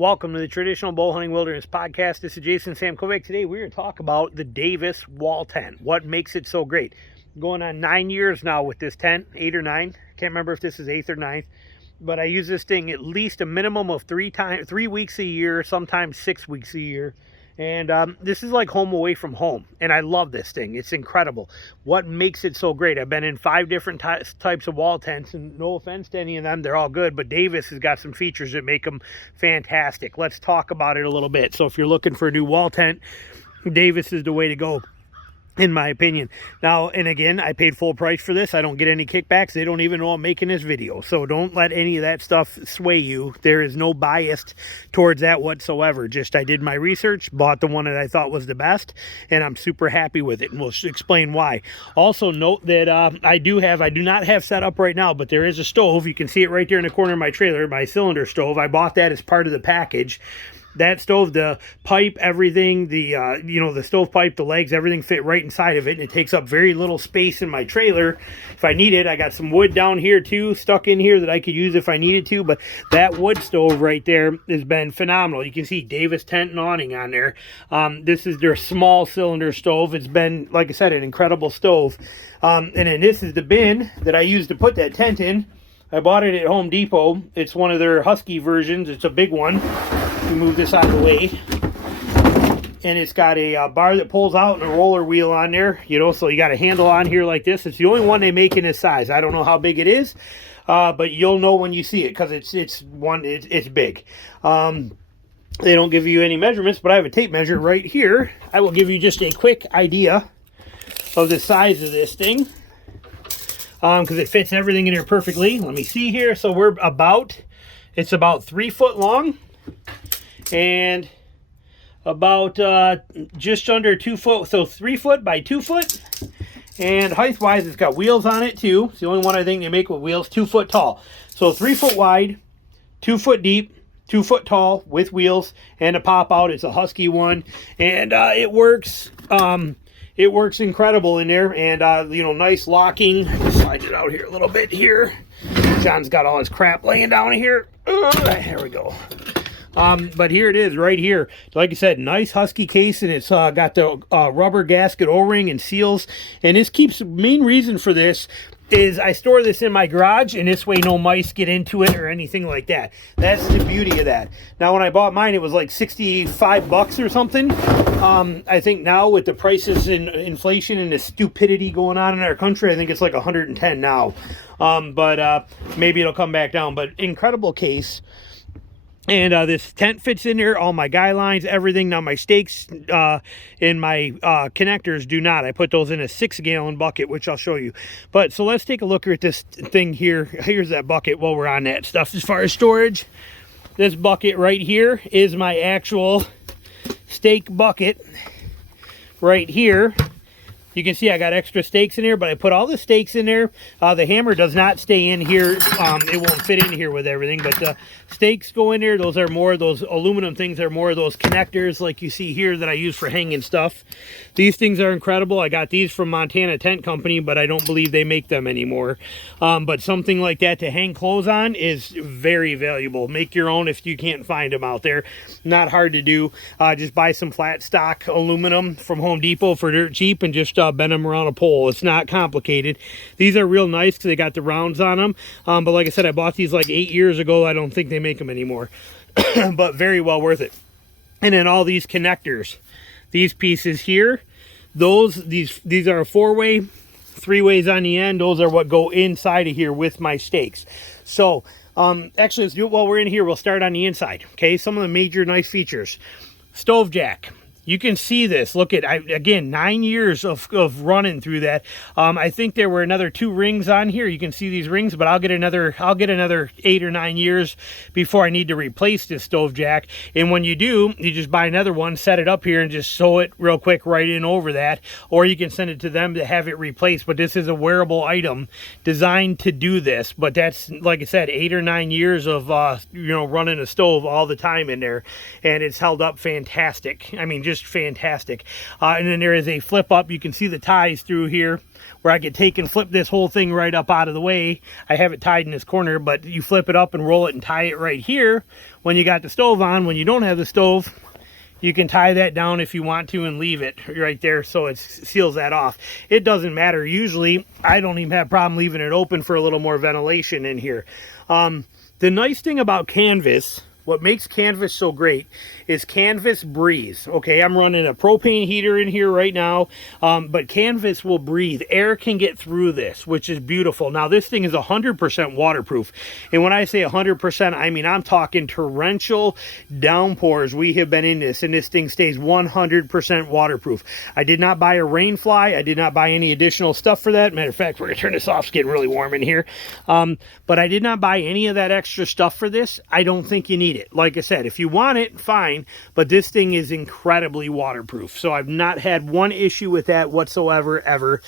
Welcome to the Traditional Bow Hunting Wilderness Podcast. This is Jason Samkovic. Today we're going to talk about the Davis wall tent. What makes it so great? Going on 9 years now with this tent, 8 or 9. Can't remember if this is 8th or 9th. But I use this thing at least a minimum of 3 weeks a year, sometimes 6 weeks a year. And this is like home away from home. And I love this thing. It's incredible. What makes it so great? I've been in 5 different types of wall tents. And no offense to any of them, they're all good. But Davis has got some features that make them fantastic. Let's talk about it a little bit. So if you're looking for a new wall tent, Davis is the way to go, in my opinion. Now, and again, I paid full price for this. I don't get any kickbacks. They don't even know I'm making this video. So don't let any of that stuff sway you. There is no bias towards that whatsoever. Just I did my research, bought the one that I thought was the best, and I'm super happy with it. And we'll explain why. Also note that I do not have set up right now, but there is a stove. You can see it right there in the corner of my trailer, my cylinder stove. I bought that as part of the package. That stove, the pipe, everything, the stovepipe, the legs, everything fit right inside of it. And it takes up very little space in my trailer. If I need it, I got some wood down here too, stuck in here that I could use if I needed to. But that wood stove right there has been phenomenal. You can see Davis tent and awning on there. This is their small cylinder stove. It's been, like I said, an incredible stove. And then this is the bin that I used to put that tent in. I bought it at Home Depot. It's one of their Husky versions. It's a big one. Move this out of the way, and it's got a bar that pulls out and a roller wheel on there, so you got a handle on here like this. It's the only one they make in this size. I don't know how big it is, but you'll know when you see it because it's big. They don't give you any measurements, but I have a tape measure right here. I will give you just a quick idea of the size of this thing because it fits everything in here perfectly. Let me see here. So it's about 3 foot long and about just under 2 foot, so 3 foot by 2 foot. And height wise, it's got wheels on it too. It's the only one I think they make with wheels. 2 foot tall, so 3 foot wide, 2 foot deep, 2 foot tall with wheels and a pop out. It's a Husky one, and it works. It works incredible in there, and nice locking. Slide it out here a little bit here. John's got all his crap laying down here. There we go. But here it is right here. Like I said, nice Husky case, and it's got the rubber gasket O-ring and seals. And main reason for this is I store this in my garage, and this way no mice get into it or anything like that. That's the beauty of that. Now, when I bought mine, it was like $65 or something. I think now with the prices and inflation and the stupidity going on in our country, I think it's like 110 now. But maybe it'll come back down. But incredible case. And this tent fits in there, all my guy lines, everything. Now my stakes and my connectors do not. I put those in a 6-gallon bucket, which I'll show you. But so let's take a look at this thing here. Here's that bucket while we're on that stuff. As far as storage, this bucket right here is my actual stake bucket right here. You can see I got extra stakes in here, but I put all the stakes in there. The hammer does not stay in here. It won't fit in here with everything, but the stakes go in there. Those are more of those aluminum things. Are more of those connectors like you see here that I use for hanging stuff. These things are incredible. I got these from Montana Tent Company, but I don't believe they make them anymore. But something like that to hang clothes on is very valuable. Make your own if you can't find them out there. Not hard to do. Just buy some flat stock aluminum from Home Depot for dirt cheap and just bend them around a pole. It's not complicated. These are real nice because they got the rounds on them. But like I said, I bought these like 8 years ago. I don't think they make them anymore. But very well worth it. And then all these connectors. These pieces here, these are a 4-way, 3 ways on the end. Those are what go inside of here with my stakes. So actually, let's do it while we're in here. We'll start on the inside. Okay, some of the major nice features. Stove jack. You can see this. Look at, again, 9 years of running through that. I think there were another 2 rings on here. You can see these rings, but I'll get another 8 or 9 years before I need to replace this stove jack. And when you do, you just buy another one, set it up here, and just sew it real quick right in over that. Or you can send it to them to have it replaced. But this is a wearable item designed to do this. But that's, like I said, 8 or 9 years of running a stove all the time in there, and it's held up fantastic. I mean, just just fantastic. And then there is a flip up. You can see the ties through here where I could take and flip this whole thing right up out of the way. I have it tied in this corner, but you flip it up and roll it and tie it right here when you got the stove on. When you don't have the stove, you can tie that down if you want to and leave it right there so it seals that off. It doesn't matter. Usually, I don't even have a problem leaving it open for a little more ventilation in here. The nice thing about canvas, what makes canvas so great, is canvas breathes. Okay, I'm running a propane heater in here right now, but canvas will breathe. Air can get through this, which is beautiful. Now, this thing is 100% waterproof. And when I say 100%, I mean I'm talking torrential downpours. We have been in this, and this thing stays 100% waterproof. I did not buy a rain fly. I did not buy any additional stuff for that. Matter of fact, we're going to turn this off. It's getting really warm in here. But I did not buy any of that extra stuff for this. I don't think you need it. Like I said, if you want it, fine, but this thing is incredibly waterproof, so I've not had one issue with that whatsoever, ever.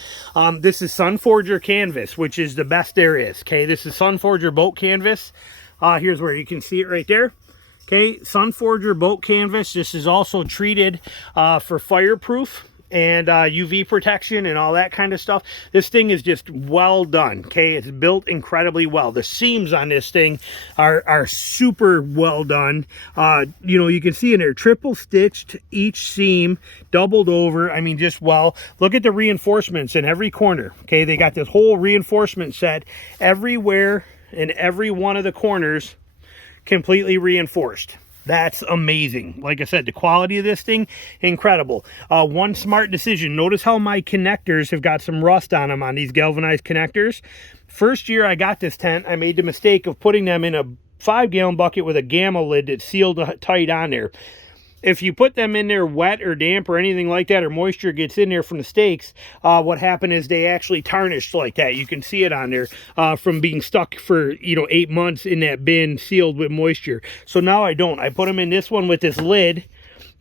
This is Sunforger canvas, which is the best there is. Okay, this is Sunforger boat canvas. Here's where you can see it right there. Okay, Sunforger boat canvas. This is also treated for fireproof and UV protection and all that kind of stuff. This thing is just well done. Okay, it's built incredibly well. The seams on this thing are super well done. You know, you can see in there, triple stitched each seam, doubled over. I mean, just well. Look at the reinforcements in every corner. Okay, they got this whole reinforcement set everywhere, in every one of the corners, completely reinforced. That's amazing. Like I said, the quality of this thing, incredible. One smart decision. Notice how my connectors have got some rust on them on these galvanized connectors. First year I got this tent, I made the mistake of putting them in a 5-gallon bucket with a gamma lid that's sealed tight on there. If you put them in there wet or damp or anything like that, or moisture gets in there from the stakes, what happened is they actually tarnished like that. You can see it on there from being stuck for, 8 months in that bin sealed with moisture. So now I don't. I put them in this one with this lid.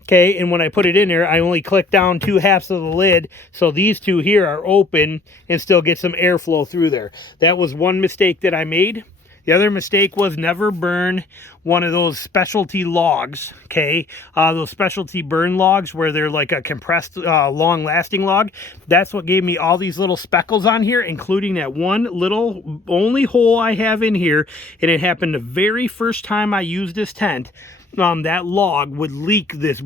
Okay, and when I put it in there, I only click down 2 halves of the lid, so these two here are open and still get some airflow through there. That was one mistake that I made. The other mistake was never burn one of those specialty logs, okay? Those specialty burn logs where they're like a compressed, long-lasting log. That's what gave me all these little speckles on here, including that one little, only hole I have in here. And it happened the very first time I used this tent. That log would leak this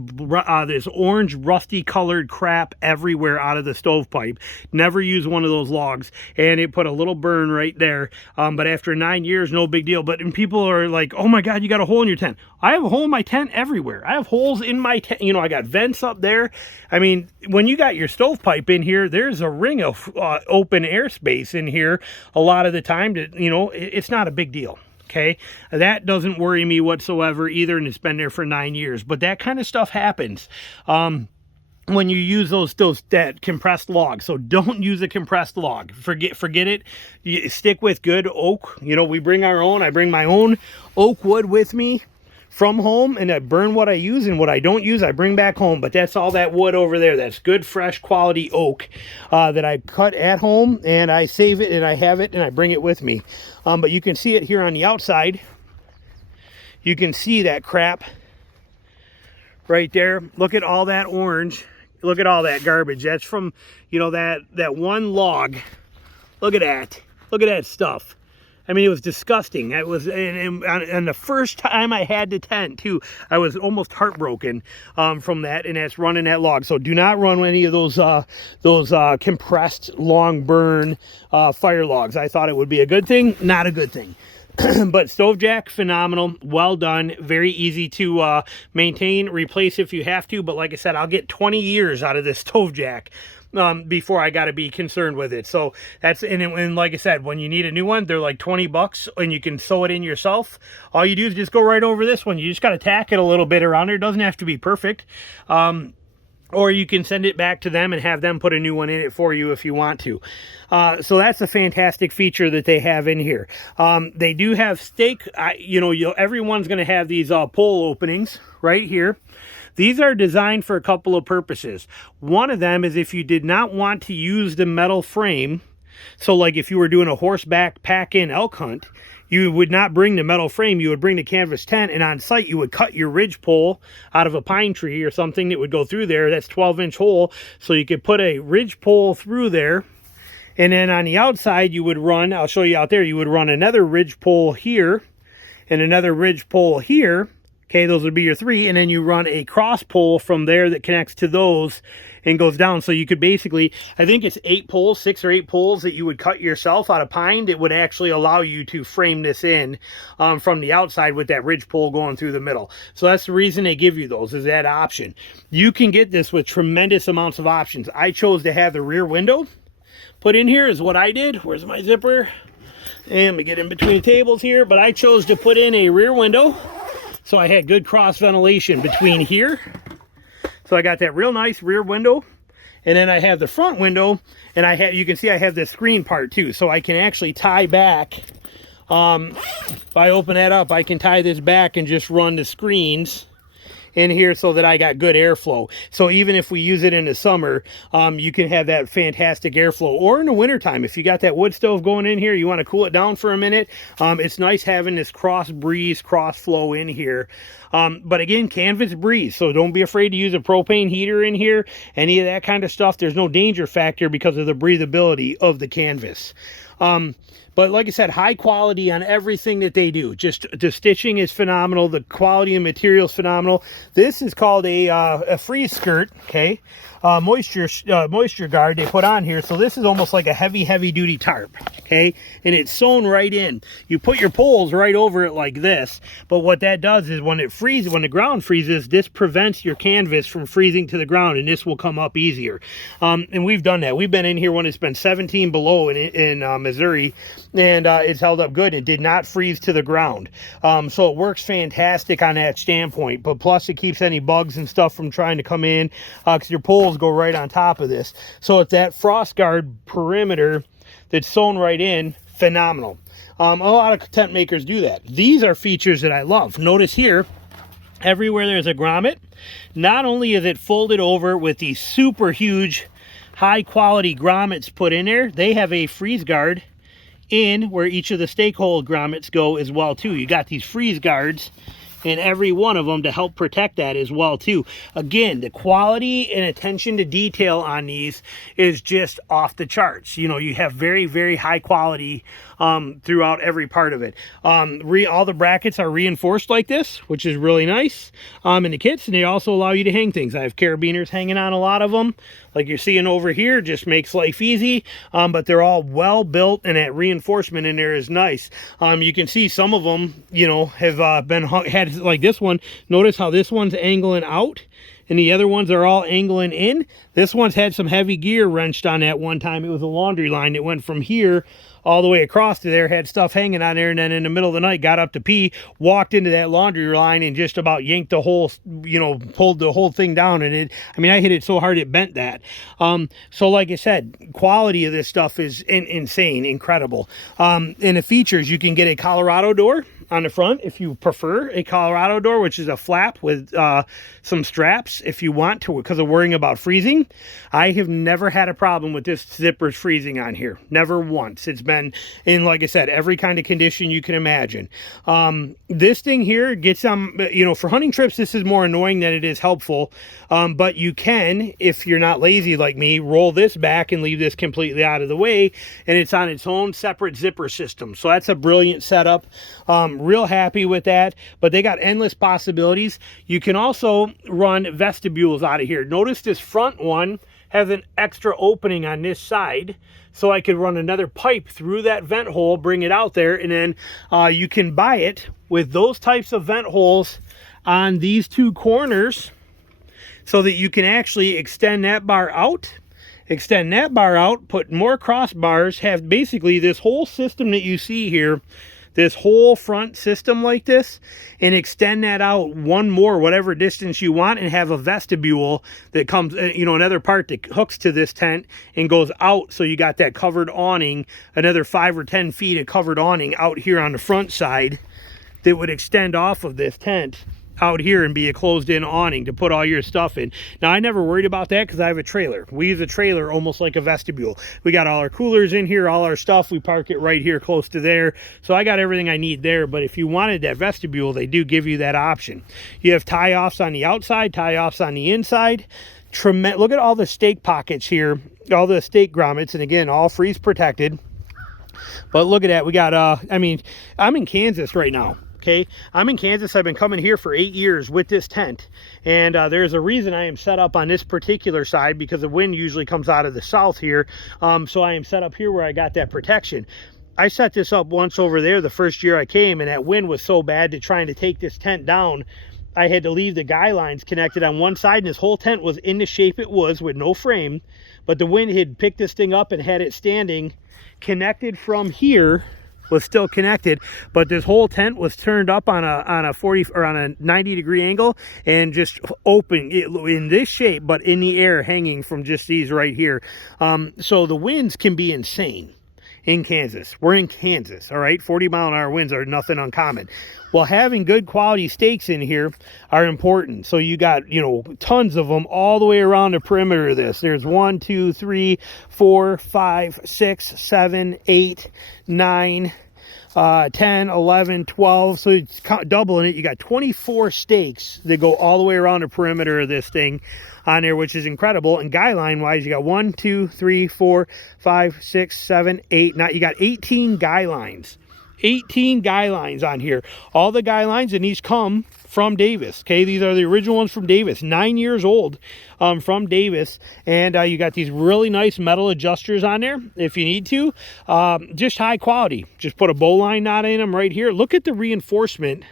orange rusty colored crap everywhere out of the stovepipe. Never use one of those logs, and it put a little burn right there. But after 9 years, no big deal. But people are like, oh my God, you got a hole in your tent. I have a hole in my tent everywhere. I have holes in my tent. I got vents up there. I mean, when you got your stovepipe in here, there's a ring of open airspace in here a lot of the time. It's not a big deal. Okay, that doesn't worry me whatsoever either, and it's been there for 9 years. But that kind of stuff happens when you use that compressed log. So don't use a compressed log. Forget it. You stick with good oak. We bring our own. I bring my own oak wood with me from home, and I burn what I use, and what I don't use I bring back home. But that's all that wood over there. That's good, fresh, quality oak that I cut at home, and I save it, and I have it, and I bring it with me. But you can see it here on the outside. You can see that crap right there. Look at all that orange. Look at all that garbage. That's from, that one log. Look at that. Look at that stuff. I mean, it was disgusting. It was, and the first time I had the tent too, I was almost heartbroken from that, and that's running that log. So do not run any of those compressed long burn fire logs. I thought it would be a good thing, not a good thing. But stove jack, phenomenal, well done, very easy to maintain, replace if you have to. But like I said, I'll get 20 years out of this stove jack before I got to be concerned with it. So that's, and like I said, when you need a new one, they're like $20 and you can sew it in yourself. All you do is just go right over this one. You just got to tack it a little bit around there. It doesn't have to be perfect. Or you can send it back to them and have them put a new one in it for you if you want to. So that's a fantastic feature that they have in here. They do have stake, everyone's going to have these pole openings right here. These are designed for a couple of purposes. One of them is if you did not want to use the metal frame, so like if you were doing a horseback pack-in elk hunt, you would not bring the metal frame, you would bring the canvas tent, and on site you would cut your ridge pole out of a pine tree or something that would go through there. That's 12-inch hole, so you could put a ridge pole through there. And then on the outside you would run, I'll show you out there, you would run another ridge pole here and another ridge pole here. Okay, those would be your 3, and then you run a cross pole from there that connects to those and goes down. So you could basically, I think it's 8 poles, 6 or 8 poles that you would cut yourself out of pine that would actually allow you to frame this in from the outside with that ridge pole going through the middle. So that's the reason they give you those, is that option. You can get this with tremendous amounts of options. I chose to have the rear window put in here, is what I did. Where's my zipper? And let me get in between tables here, but I chose to put in a rear window. So I had good cross ventilation between here. So I got that real nice rear window. And then I have the front window, and you can see I have the screen part too. So I can actually tie back. If I open that up, I can tie this back and just run the screens in here so that I got good airflow. So even if we use it in the summer, you can have that fantastic airflow. Or in the wintertime, if you got that wood stove going in here, you want to cool it down for a minute, it's nice having this cross breeze, cross flow in here. But again, canvas breeze, so don't be afraid to use a propane heater in here, any of that kind of stuff. There's no danger factor because of the breathability of the canvas. But like I said, high quality on everything that they do. Just the stitching is phenomenal. The quality and material is phenomenal. This is called a freeze skirt, okay? Moisture guard they put on here. So this is almost like a heavy duty tarp, okay? And it's sewn right in. You put your poles right over it like this. But what that does is when it freezes, when the ground freezes, this prevents your canvas from freezing to the ground, and this will come up easier. And we've done that. We've been in here when it's been 17 below in Missouri, and it's held up good. It did not freeze to the ground. So it works fantastic on that standpoint. But plus it keeps any bugs and stuff from trying to come in, because your poles go right on top of this. So it's that frost guard perimeter that's sewn right in. Phenomenal. A lot of tent makers do that. These are features that I love. Notice here, everywhere there's a grommet, not only is it folded over with these super huge high quality grommets put in there, they have a freeze guard in where each of the stake-hold grommets go as well too. You got these freeze guards in every one of them to help protect that as well too. Again, the quality and attention to detail on these is just off the charts. You know, you have very high quality throughout every part of it. All the brackets are reinforced like this, which is really nice in the kits, and they also allow you to hang things. I have carabiners hanging on a lot of them, like you're seeing over here. Just makes life easy, but they're all well built, and that reinforcement in there is nice. You can see some of them, you know, have had like this one. Notice how this one's angling out and the other ones are all angling in. This one's had some heavy gear wrenched on that one time. It was a laundry line that went from here all the way across to there, had stuff hanging on there, and then in the middle of the night got up to pee, walked into that laundry line and just about yanked the whole, you know, pulled the whole thing down. And I mean, I hit it so hard it bent that. So like I said, quality of this stuff is insane, incredible. In the features, you can get a Colorado door on the front if you prefer a Colorado door, which is a flap with some straps if you want to, because of worrying about freezing. I have never had a problem with this zipper freezing on here, never once. It's been in, like I said, every kind of condition you can imagine. This thing here gets you know, for hunting trips this is more annoying than it is helpful, but you can, if you're not lazy like me, roll this back and leave this completely out of the way, and it's on its own separate zipper system. So that's a brilliant setup. Real happy with that, but they got endless possibilities. You can also run vestibules out of here. Notice this front one has an extra opening on this side, so I could run another pipe through that vent hole, bring it out there, and then you can buy it with those types of vent holes on these two corners so that you can actually extend that bar out, put more crossbars, have basically this whole system that you see here, this whole front system like this, and extend that out one more, whatever distance you want, and have a vestibule that comes, you know, another part that hooks to this tent and goes out. So you got that covered awning, another 5 or 10 feet of covered awning out here on the front side that would extend off of this tent out here and be a closed-in awning to put all your stuff in. Now, I never worried about that because I have a trailer. We use a trailer almost like a vestibule. We got all our coolers in here, all our stuff. We park it right here close to there. So I got everything I need there. But if you wanted that vestibule, they do give you that option. You have tie-offs on the outside, tie-offs on the inside. Look at all the stake pockets here, all the stake grommets, and again, all freeze protected. But look at that. We got, I mean, I'm in Kansas right now. Okay, I'm in Kansas. I've been coming here for 8 years with this tent, and there's a reason I am set up on this particular side, because the wind usually comes out of the south here. So I am set up here where I got that protection. I set this up once over there the first year I came, and that wind was so bad that trying to take this tent down, I had to leave the guy lines connected on one side, and this whole tent was in the shape it was with no frame, but the wind had picked this thing up and had it standing connected from here, was still connected, but this whole tent was turned up on a 40 or on a 90-degree angle and just open in this shape, but in the air hanging from just these right here. So the winds can be insane in Kansas. We're in Kansas, all right? 40-mile-an-hour winds are nothing uncommon. Well, having good quality stakes in here are important. So you got, you know, tons of them all the way around the perimeter of this. There's 1, 2, 3, 4, 5, 6, 7, 8, 9, 10, 11, 12. So it's doubling it. You got 24 stakes that go all the way around the perimeter of this thing on there, which is incredible. And guy line wise, you got 1, 2, 3, 4, 5, 6, 7, 8. Now you got 18 guy lines. 18 guy lines on here. All the guy lines, and these come from Davis. Okay, these are the original ones from Davis, 9 years old, from Davis. And you got these really nice metal adjusters on there if you need to. Just high quality. Just put a bowline knot in them right here. Look at the reinforcement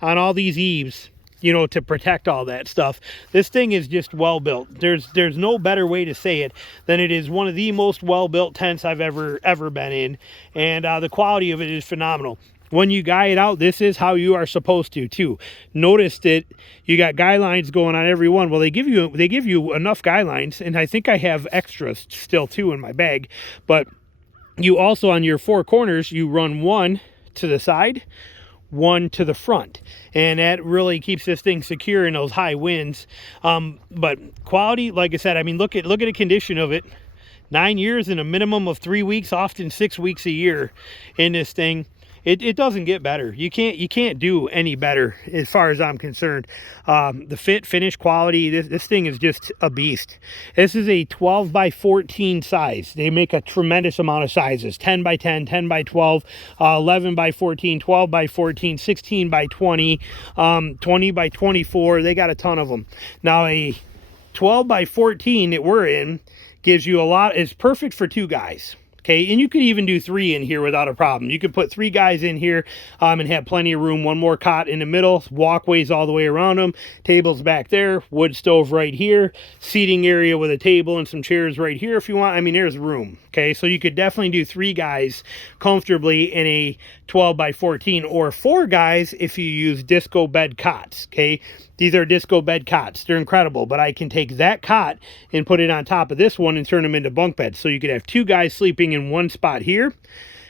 on all these eaves, you know, to protect all that stuff. This thing is just well built. There's no better way to say it than it is one of the most well built tents I've ever been in, and the quality of it is phenomenal. When you guy it out, this is how you are supposed to too. Notice that you got guy lines going on every one. Well, they give you enough guy lines, and I think I have extras still too in my bag. But you also, on your four corners, you run one to the side, one to the front, and that really keeps this thing secure in those high winds. But quality, like I said, I mean, look at the condition of it. 9 years and a minimum of 3 weeks, often 6 weeks a year in this thing. It doesn't get better. You can't do any better as far as I'm concerned. The fit, finish, quality, this thing is just a beast. This is a 12 by 14 size. They make a tremendous amount of sizes. 10 by 10, 10 by 12, 11 by 14, 12 by 14, 16 by 20, 20 by 24. They got a ton of them. Now a 12 by 14 that we're in gives you a lot. It's perfect for 2 guys. Okay, and you could even do 3 in here without a problem. You could put 3 guys in here and have plenty of room. One more cot in the middle, walkways all the way around them, tables back there, wood stove right here, seating area with a table and some chairs right here if you want. I mean, there's room. Okay, so you could definitely do 3 guys comfortably in a 12 by 14, or 4 guys if you use disco bed cots. Okay, these are disco bed cots. They're incredible, but I can take that cot and put it on top of this one and turn them into bunk beds. So you could have 2 guys sleeping in one spot here,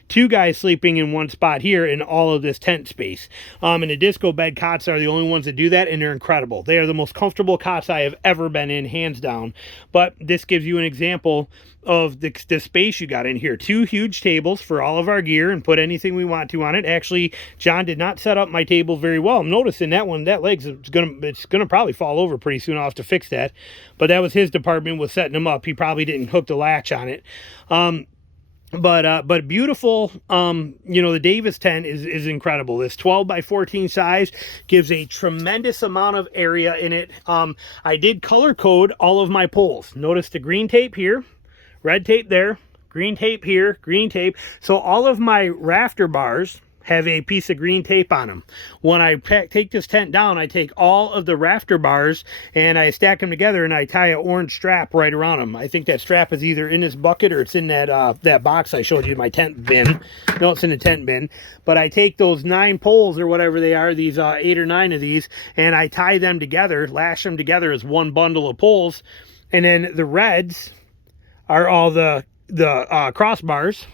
2 guys sleeping in one spot here in all of this tent space. And the disco bed cots are the only ones that do that, and they're incredible. They are the most comfortable cots I have ever been in, hands down. But this gives you an example of the space you got in here. 2 huge tables for all of our gear and put anything we want to on it. Actually, John did not set up my table very well. I'm noticing that one, that leg's it's gonna probably fall over pretty soon. I'll have to fix that. But that was his department with setting them up. He probably didn't hook the latch on it. But beautiful. You know, the Davis tent is incredible. This 12 by 14 size gives a tremendous amount of area in it. I did color code all of my poles. Notice the green tape here, red tape there, green tape here, green tape. So all of my rafter bars have a piece of green tape on them. When I take this tent down, I take all of the rafter bars and I stack them together and I tie an orange strap right around them. I think that strap is either in this bucket or it's in that that box I showed you, my tent bin. No, it's in the tent bin. But I take those 9 poles or whatever they are, these 8 or 9 of these, and I tie them together, lash them together as one bundle of poles. And then the reds are all the crossbars,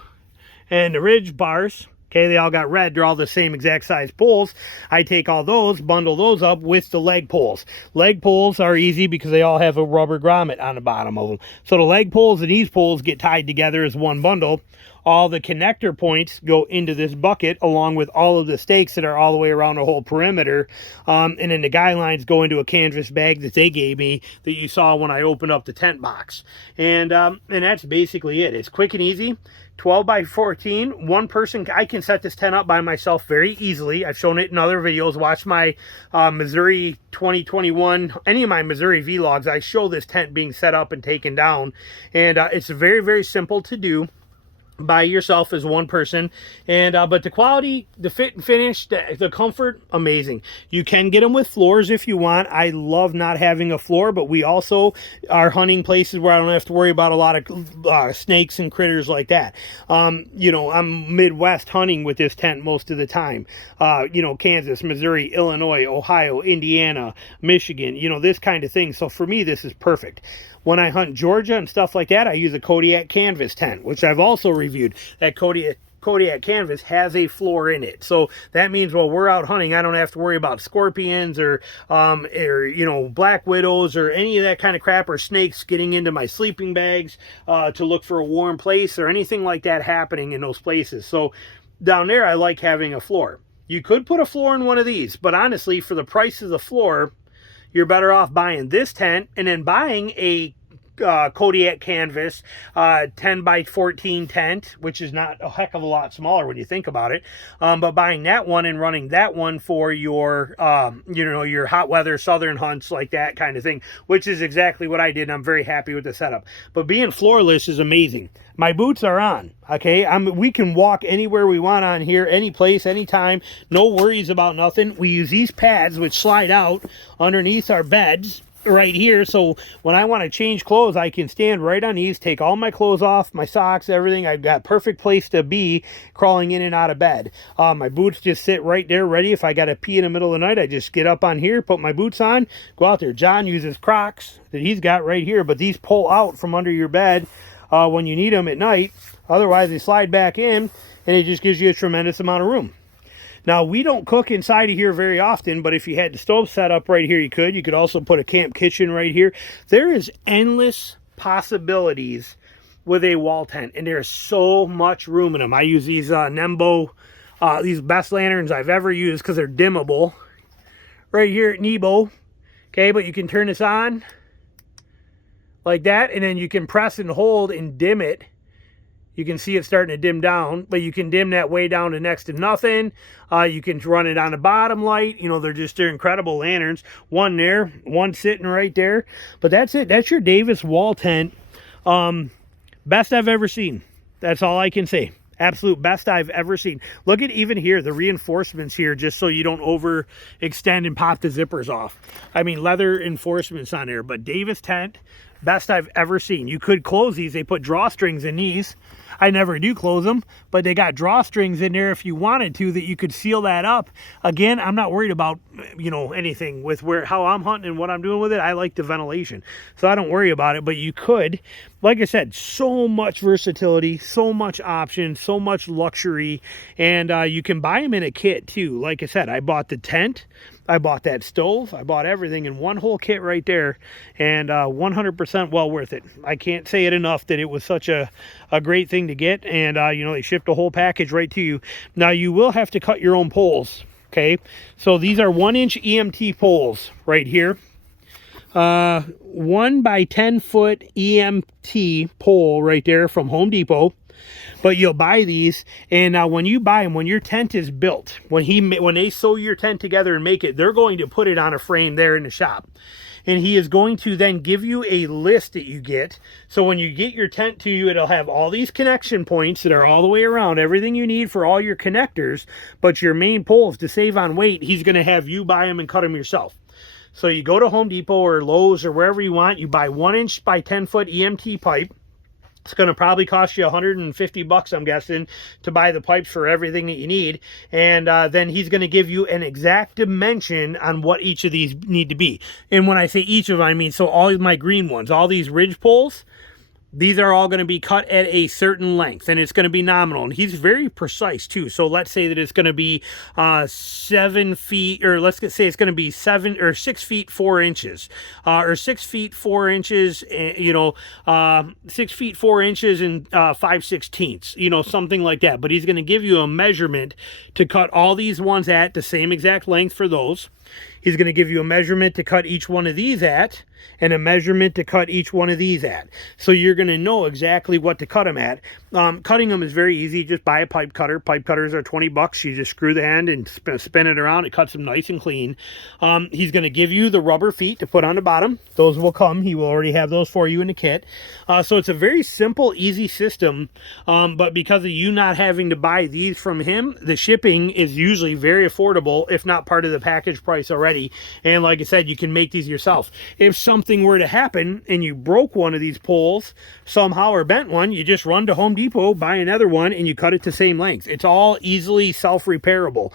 and the ridge bars Okay, they all got red. They're all the same exact size poles. I take all those, bundle those up with the leg poles. Leg poles are easy because they all have a rubber grommet on the bottom of them. So the leg poles and these poles get tied together as one bundle. All the connector points go into this bucket along with all of the stakes that are all the way around the whole perimeter. And then the guy lines go into a canvas bag that they gave me that you saw when I opened up the tent box. And that's basically it. It's quick and easy. 12 by 14, one person. I can set this tent up by myself very easily. I've shown it in other videos. Watch my Missouri 2021, any of my Missouri vlogs. I show this tent being set up and taken down. And it's very, very simple to do by yourself as one person. And but the quality, the fit and finish, the comfort, amazing. You can get them with floors if you want. I love not having a floor, but we also are hunting places where I don't have to worry about a lot of snakes and critters like that. You know, I'm Midwest hunting with this tent most of the time. You know, Kansas, Missouri, Illinois, Ohio, Indiana, Michigan, you know, this kind of thing. So for me, this is perfect. When I hunt Georgia and stuff like that, I use a Kodiak canvas tent, which I've also reviewed. That Kodiak canvas has a floor in it. So that means while we're out hunting, I don't have to worry about scorpions or you know, black widows or any of that kind of crap, or snakes getting into my sleeping bags to look for a warm place or anything like that happening in those places. So down there, I like having a floor. You could put a floor in one of these, but honestly, for the price of the floor, you're better off buying this tent and then buying a Kodiak canvas 10 by 14 tent, which is not a heck of a lot smaller when you think about it, but buying that one and running that one for your you know, your hot weather southern hunts, like that kind of thing, which is exactly what I did, and I'm very happy with the setup. But being floorless is amazing. My boots are on, okay? We can walk anywhere we want on here, any place, anytime. No worries about nothing. We use these pads which slide out underneath our beds right here, so when I want to change clothes, I can stand right on these, take all my clothes off, my socks, everything. I've got perfect place to be crawling in and out of bed. My boots just sit right there ready. If I got to pee in the middle of the night, I just get up on here, put my boots on, go out there. John uses Crocs that he's got right here, but these pull out from under your bed when you need them at night. Otherwise, they slide back in, and it just gives you a tremendous amount of room. Now, we don't cook inside of here very often, but if you had the stove set up right here, you could. You could also put a camp kitchen right here. There is endless possibilities with a wall tent, and there's so much room in them. I use these Nembo, these best lanterns I've ever used because they're dimmable. Right here at Nebo. Okay, but you can turn this on like that, and then you can press and hold and dim it. You can see it starting to dim down, but you can dim that way down to next to nothing. You can run it on the bottom light. You know, they're incredible lanterns. One there, one sitting right there. But that's it. That's your Davis wall tent. Best I've ever seen. That's all I can say. Absolute best I've ever seen. Look at even here, the reinforcements here, just so you don't overextend and pop the zippers off. I mean, leather reinforcements on there, but Davis tent, best I've ever seen. You could close these. They put drawstrings in these. I never do close them, but they got drawstrings in there if you wanted to, that you could seal that up. Again, I'm not worried about, you know, anything with how I'm hunting and what I'm doing with it. I like the ventilation, so I don't worry about it. But you could, like I said, so much versatility, so much options, so much luxury, and you can buy them in a kit too. Like I said, I bought the tent, I bought that stove, I bought everything in one whole kit right there, and 100% well worth it. I can't say it enough that it was such a great thing to get, and you know, they shipped a whole package right to you. Now, you will have to cut your own poles, okay? So these are 1-inch EMT poles right here. 1 by 10 foot EMT pole right there from Home Depot. But you'll buy these, and when you buy them, when your tent is built, when they sew your tent together and make it, they're going to put it on a frame there in the shop. And he is going to then give you a list that you get. So when you get your tent to you, it'll have all these connection points that are all the way around, everything you need for all your connectors. But your main poles, to save on weight, he's going to have you buy them and cut them yourself. So you go to Home Depot or Lowe's or wherever you want, you buy 1-inch by 10 foot EMT pipe. It's going to probably cost you $150, I'm guessing, to buy the pipes for everything that you need. And then he's going to give you an exact dimension on what each of these need to be. And when I say each of them, I mean, so all my green ones, all these ridge poles, these are all going to be cut at a certain length, and it's going to be nominal. And he's very precise too. So let's say that it's going to be 7 feet, or let's say it's going to be 6 feet 4 inches, or 6 feet 4 inches, 6 feet 4 inches and 5/16, something like that. But he's going to give you a measurement to cut all these ones at the same exact length for those. He's going to give you a measurement to cut each one of these at, and a measurement to cut each one of these at. So you're going to know exactly what to cut them at. Cutting them is very easy. Just buy a pipe cutter. Pipe cutters are $20. You just screw the end and spin it around. It cuts them nice and clean. He's going to give you the rubber feet to put on the bottom. Those will come. He will already have those for you in the kit. So it's a very simple, easy system. But because of you not having to buy these from him, the shipping is usually very affordable, if not part of the package price already. And like I said, you can make these yourself. If something were to happen and you broke one of these poles somehow or bent one, you just run to Home Depot, buy another one, and you cut it to same length. It's all easily self-repairable.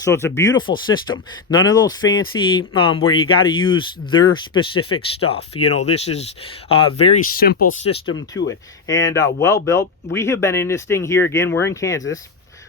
So it's a beautiful system. None of those fancy where you got to use their specific stuff. This is a very simple system to it, and well built. We have been in this thing here again. We're in Kansas.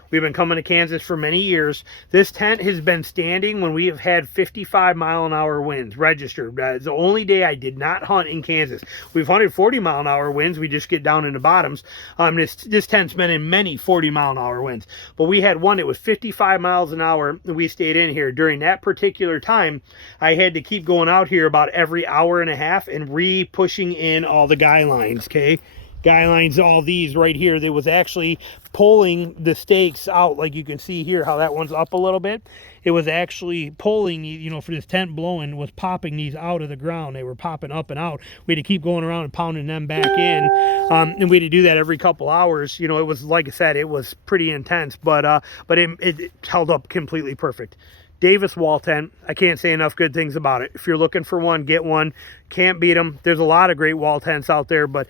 We've been coming to Kansas for many years. This tent has been standing when we have had 55-mile-an-hour winds registered. It's the only day I did not hunt in Kansas. We've hunted 40-mile-an-hour winds. We just get down in the bottoms. This tent's been in many 40-mile-an-hour winds. But we had one that was 55 miles an hour, and we stayed in here. During that particular time, I had to keep going out here about every hour and a half and re-pushing in all the guy lines, okay? Guy lines, all these right here. They was actually pulling the stakes out, like you can see here how that one's up a little bit. It was actually pulling, for this tent blowing, was popping these out of the ground. They were popping up and out. We had to keep going around and pounding them back in, and we had to do that every couple hours. It was, like I said, it was pretty intense, but it held up completely perfect. Davis wall tent, I can't say enough good things about it. If you're looking for one, get one. Can't beat them. There's a lot of great wall tents out there, but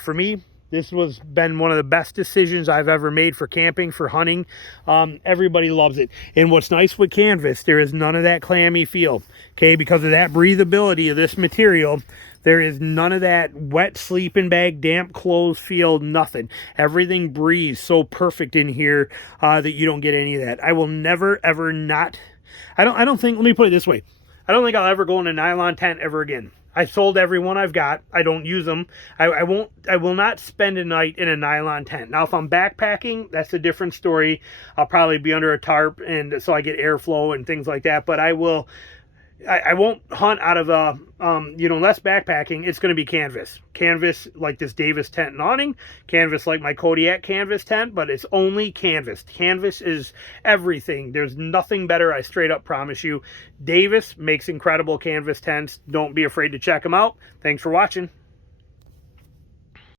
for me, this was been one of the best decisions I've ever made for camping, for hunting. Everybody loves it. And what's nice with canvas, there is none of that clammy feel, okay? Because of that breathability of this material, there is none of that wet sleeping bag, damp clothes feel, nothing. Everything breathes so perfect in here that you don't get any of that. I will never, ever not... I don't think, let me put it this way. I don't think I'll ever go in a nylon tent ever again. I sold every one I've got. I don't use them. I will not spend a night in a nylon tent. Now, if I'm backpacking, that's a different story. I'll probably be under a tarp, and so I get airflow and things like that. But I won't hunt out of less backpacking. It's going to be canvas. Canvas like this Davis tent and awning. Canvas like my Kodiak canvas tent, but it's only canvas. Canvas is everything. There's nothing better, I straight up promise you. Davis makes incredible canvas tents. Don't be afraid to check them out. Thanks for watching.